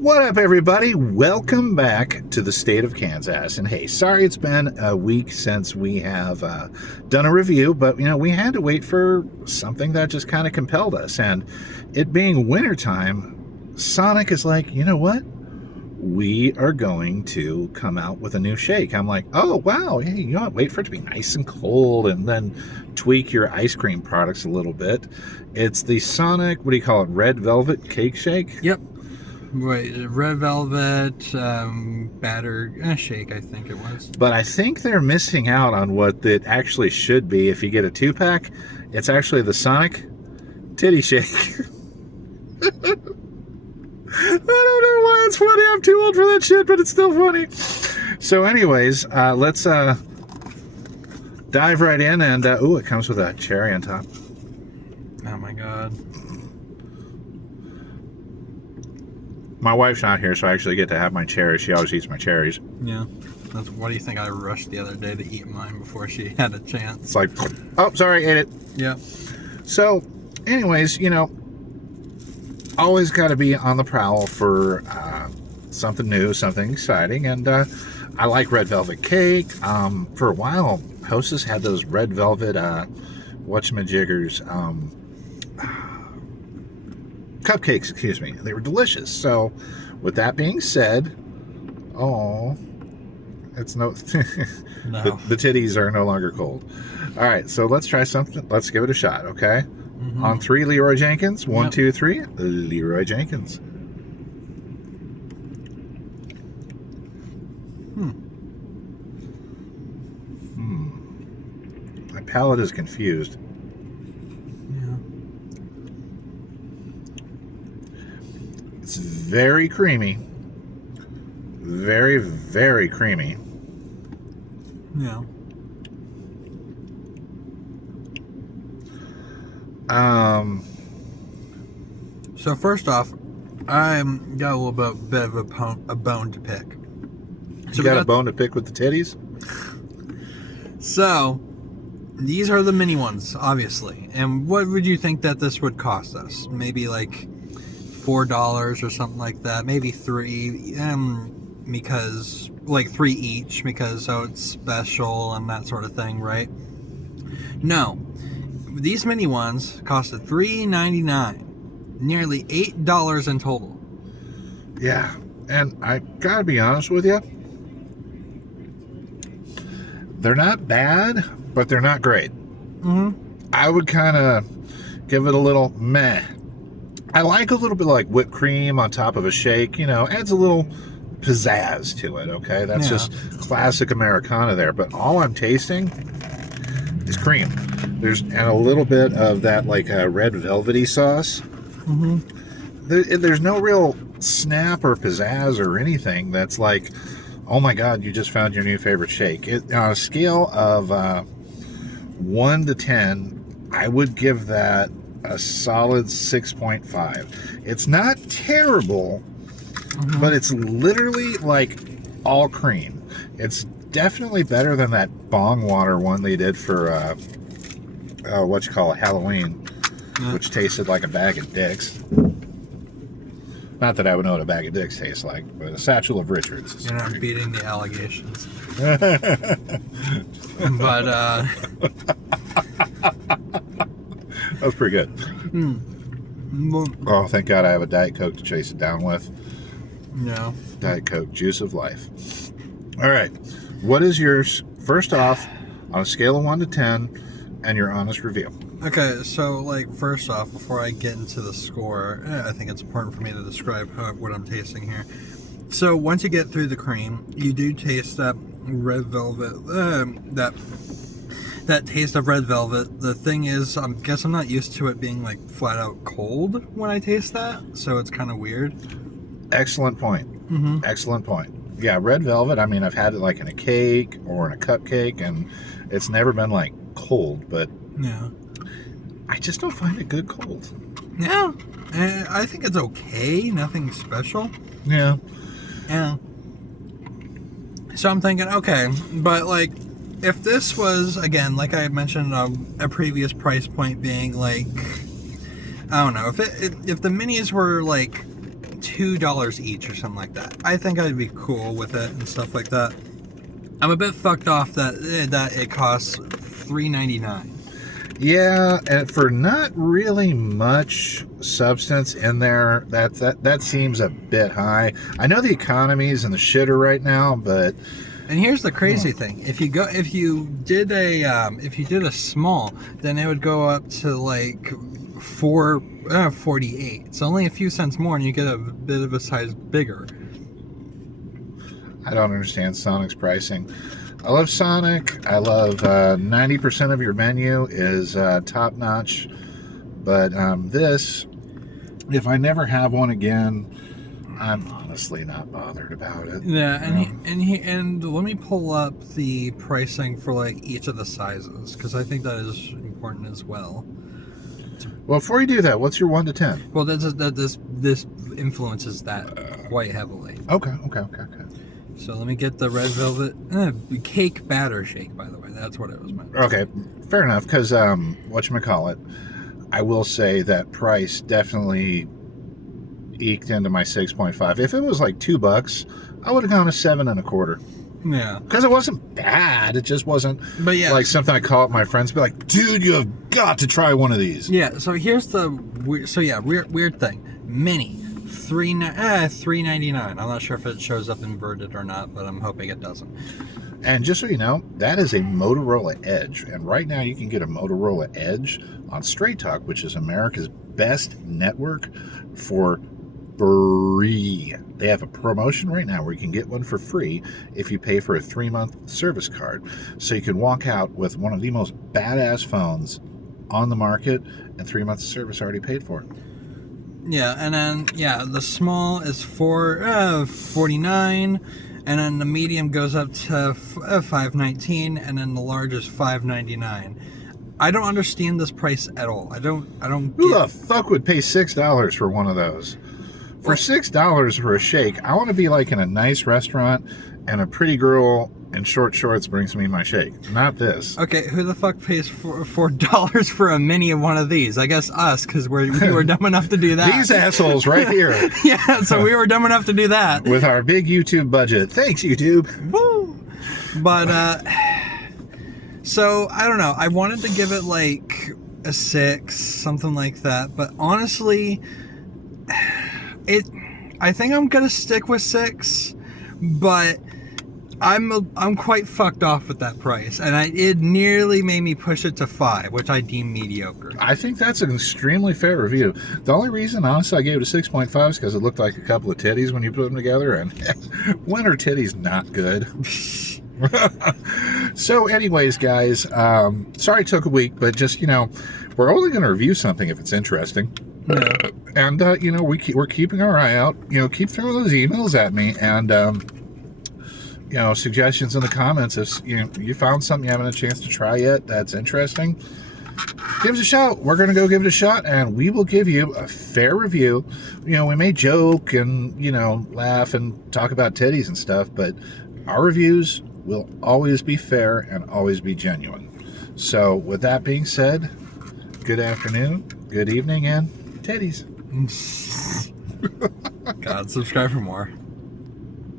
What up, everybody? Welcome back to the state of Kansas. And hey, sorry it's been a week since we have done a review, but we had to wait for something that just kind of compelled us. And it being wintertime, Sonic is like, you know what? We are going to come out with a new shake. I'm like, oh, wow. Hey, you know what? Wait for it to be nice and cold and then tweak your ice cream products a little bit. It's the Sonic, what do you call it? Red Velvet Cake Shake? Yep. Right, red velvet batter shake, I think it was. But I think they're missing out on what it actually should be. If you get a 2-pack, it's actually the Sonic Titty Shake. I don't know why it's funny. I'm too old for that shit, but it's still funny. So anyways, let's dive right in. And, it comes with a cherry on top. Oh my god. My wife's not here, so I actually get to have my cherries. She always eats my cherries. Yeah. What do you think I rushed the other day to eat mine before she had a chance? It's like, oh, sorry, ate it. Yeah. So, anyways, always got to be on the prowl for something new, something exciting. And I like red velvet cake. For a while, Hostess had those red velvet, whatchamajiggers, cupcakes, excuse me. They were delicious. So, with that being said, it's no, No. the titties are no longer cold. All right, so let's try something. Let's give it a shot, okay? Mm-hmm. On 3, Leroy Jenkins. 1, Yep. 2, 3, Leroy Jenkins. My palate is confused. Yeah. It's very creamy. Very, very creamy. Yeah. So first off, I got a little bit of a bone to pick. You got a bone to pick with the titties? So, these are the mini ones, obviously. And what would you think that this would cost us? Maybe like $4 or something like that. Maybe $3, because like 3 each, because it's special and that sort of thing, right? No, these mini ones costed $3.99, nearly $8 in total. Yeah, and I gotta be honest with you, they're not bad, but they're not great. Mm-hmm. I would kind of give it a little meh. I like a little bit like whipped cream on top of a shake, adds a little pizzazz to it, okay? That's just classic Americana there. But all I'm tasting is cream. And a little bit of that like red velvety sauce. Mm-hmm. There's no real snap or pizzazz or anything that's like, oh my God, you just found your new favorite shake. On a scale of 1 to 10, I would give that a solid 6.5. It's not terrible, but it's literally like all cream. It's definitely better than that bong water one they did for Halloween, which tasted like a bag of dicks. Not that I would know what a bag of dicks tastes like, but a satchel of Richards. You're not beating the allegations. But, that was pretty good. Oh, thank God I have a Diet Coke to chase it down with. No. Diet Coke, juice of life. All right. What is yours, first off, on a scale of 1 to 10, and your honest review? Okay, so, first off, before I get into the score, I think it's important for me to describe what I'm tasting here. So, once you get through the cream, you do taste that red velvet, that taste of red velvet. The thing is, I guess I'm not used to it being, flat out cold when I taste that, so it's kind of weird. Excellent point. Mm-hmm. Excellent point. Yeah, red velvet, I've had it, in a cake or in a cupcake, and it's never been, cold, but... Yeah. I just don't find it good cold. Yeah, I think it's okay. Nothing special. Yeah. Yeah. So I'm thinking, okay, but if this was, again, like I mentioned, a previous price point being I don't know, if the minis were $2 each or something like that. I think I'd be cool with it and stuff like that. I'm a bit fucked off that it costs $3.99. Yeah, and for not really much substance in there, that seems a bit high. I know the economy's in the shitter right now, but And here's the crazy thing: if you did a small, then it would go up to like 4.48. It's only a few cents more, and you get a bit of a size bigger. I don't understand Sonic's pricing. I love Sonic. I love 90% of your menu is top notch. But this, if I never have one again, I'm honestly not bothered about it. Yeah, and let me pull up the pricing for like each of the sizes, because I think that is important as well. Well, before you do that, what's your 1 to 10? Well, this influences that quite heavily. Okay. So let me get the red velvet cake batter shake. By the way, that's what it was meant. Okay, fair enough. Because whatchamacallit, I will say that price definitely eked into my 6.5. If it was like $2, I would have gone to 7 1/4. Yeah, Because it wasn't bad. It just wasn't but yeah, like something I call up my friends and be like, dude, you have got to try one of these. yeah. So here's the weird thing. Mini $3.99. I'm not sure if it shows up inverted or not, but I'm hoping it doesn't. And just so you know, that is a Motorola Edge. And right now you can get a Motorola Edge on Straight Talk, which is America's best network, for free. They have a promotion right now where you can get one for free if you pay for a 3-month service card. So you can walk out with one of the most badass phones on the market and 3 months of service already paid for. Yeah, and then the small is $4.49, and then the medium goes up to $5.19, and then the large is $5.99. I don't understand this price at all. I don't Who get the fuck would pay $6 for one of those? For $6 for a shake, I want to be like in a nice restaurant and a pretty girl in short shorts brings me my shake. Not this. Okay, who the fuck pays $4 for a mini of one of these? I guess us, because we were dumb enough to do that. These assholes right here. Yeah, so we were dumb enough to do that. With our big YouTube budget. Thanks, YouTube. Woo! But, so, I don't know. I wanted to give it like a 6, something like that. But honestly, I think I'm going to stick with 6. But I'm quite fucked off with that price, and it nearly made me push it to 5, which I deem mediocre. I think that's an extremely fair review. The only reason, honestly, I gave it a 6.5 is because it looked like a couple of titties when you put them together, and when are titties not good? So anyways, guys, sorry it took a week, but just, we're only going to review something if it's interesting. Yeah. And, we're keeping our eye out. Keep throwing those emails at me, and, suggestions in the comments. If you found something you haven't had a chance to try yet that's interesting, give us a shout. We're going to go give it a shot, and we will give you a fair review. We may joke and, laugh and talk about titties and stuff, but our reviews will always be fair and always be genuine. So with that being said, good afternoon, good evening, and titties. God, subscribe for more.